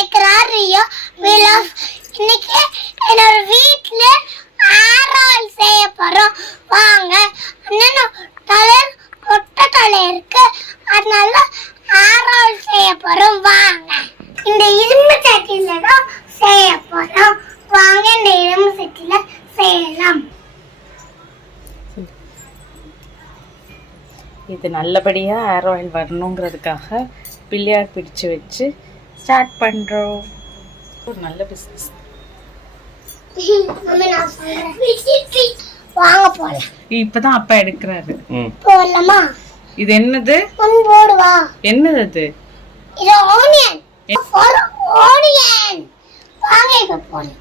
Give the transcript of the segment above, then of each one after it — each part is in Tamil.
கேக்குறார் ரியோ விலாஸ். இன்னைக்கு என்னோட வீட்ல ஹேர் ஆயில் செய்ய போறோம். வாங்க. அண்ணன் தலையில் மொட்டை தலை இருக்கு, அதனால ஹேர் ஆயில் செய்ய போறோம். வாங்க. இந்த இரும்பு சட்டியில தான் செய்ய போறோம். வாங்க இந்த இரும்பு சட்டியில செய்யலாம். இது நல்லபடியாக ஹேர் ஆயில் வரணுங்கிறதுக்காக பிள்ளையார் பிடிச்சு வச்சு ஸ்டார்ட் பண்ணுறோம். ஒரு நல்ல பிஸ்னஸ். வாங்க போலாம். இப்பதான் அப்பா எடுக்கிறாரு. போலாமா? இது என்னது? போடுவா. என்னது அது? இது ஆனியன். ஆனியன். வாங்க இப்ப போலாம்.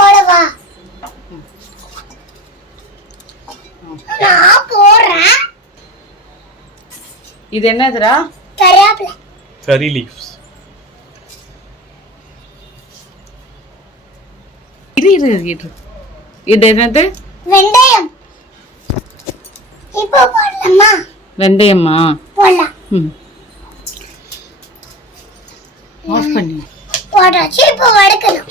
போடுவா. நான் போடுறேன். இது என்னதுடா? கறிவேப்பிலை. கறி லீவ்ஸ். இரு. இது என்னது? வெந்தயம். இப்போ போடலாமா? வெந்தயமா? போடலாம். ஆஃப் பண்ணி போடாச்சு. இப்போ வதக்கலாம்.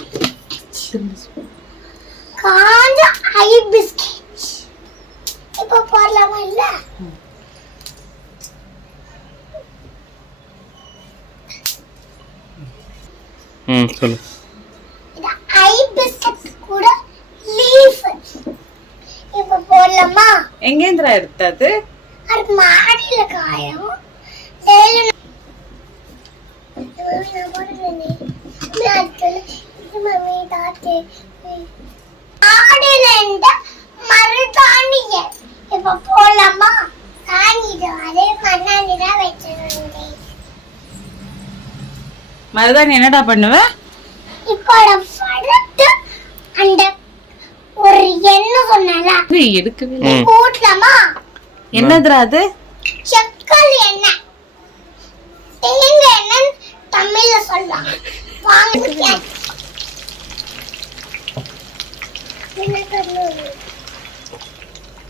காஞ்ச ஐ பிஸ்கட். இப்போ போடலாமா? இல்ல சொல்லு. இது ஐ பிஸ்கட் கூட லீஃப். இப்போ போடலாமா? எங்கேந்திரா எடுத்தது? அது மாடியில காயும். இப்ப போடலாமா? மருதாணி என்னடா பண்ணுவ? இப்போ அந்த ஒரு எண்ணெய் சொன்னால எடுக்கவே போடலாமா? என்னதுடா அது? செக்கல் எண்ணெய். தேங்க எண்ணெய் தமிழ்ல சொல்லுவாங்க. வாங்க.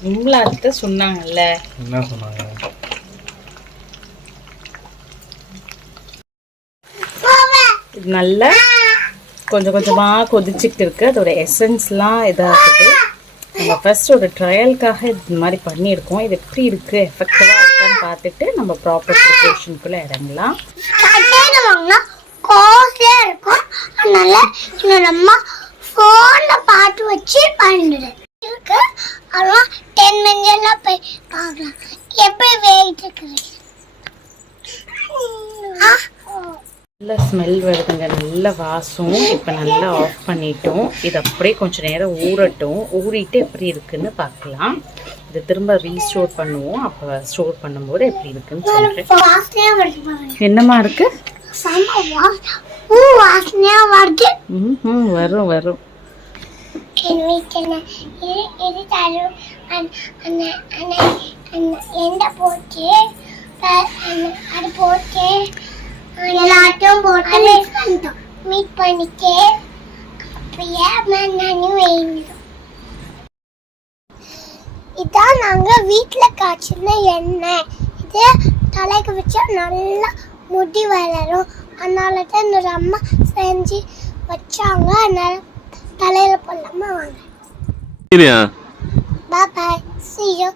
நிம்லாத்த சொன்னாங்கல்ல. என்ன சொன்னாங்க? இது நல்லா கொஞ்சம் கொஞ்சமா கொதிச்சுட்டு இருக்கு. அதோட எசன்ஸ்லாம் இதாகுது. நம்ம ஃபர்ஸ்ட் ஒரு ட்ரையலுக்காக இது மாதிரி பண்ணியிருக்கோம். இது எப்படி இருக்கு, எஃபெக்டிவா இருக்கான்னு பார்த்துட்டு நம்ம ப்ராப்பர் ப்ரிப்பரேஷனுக்குள்ள இறங்கலாம். காஸ்ட்லியா இருக்கும். அதனால என்னோட அம்மா போன்ல பாட்டு வச்சு பண்ணுது இருக்கு. அதான் 10 மினிட்ல போய் பார்க்கலாம் எப்படி வேகிட்டு இருக்கு. நல்ல ஸ்மெல் வருதுங்க, நல்ல வாசம். இப்போ நல்லா ஆஃப் பண்ணிட்டோம். இது அப்படியே கொஞ்சம் நேரம் ஊறட்டும். ஊறிட்டு எப்படி இருக்குன்னு பார்க்கலாம். இது திரும்ப ரீஸ்டோர் பண்ணுவோம். அப்போ ஸ்டோர் பண்ணும்போது எப்படி இருக்குன்னு சொல்கிறேன். என்னமா இருக்கு? வரும். எல்லாத்தையும் போட்டு மீட் பண்ணிக்கே. இதான் நாங்க வீட்டுல காய்ச்சின எண்ணெய். இது தலைக்கு வச்சா நல்லா முடி வளரும். அதனால தான் என்னோட அம்மா செஞ்சு வச்சாங்க. அதனால தலையில போடலாமா? வாங்க. பாய். See you.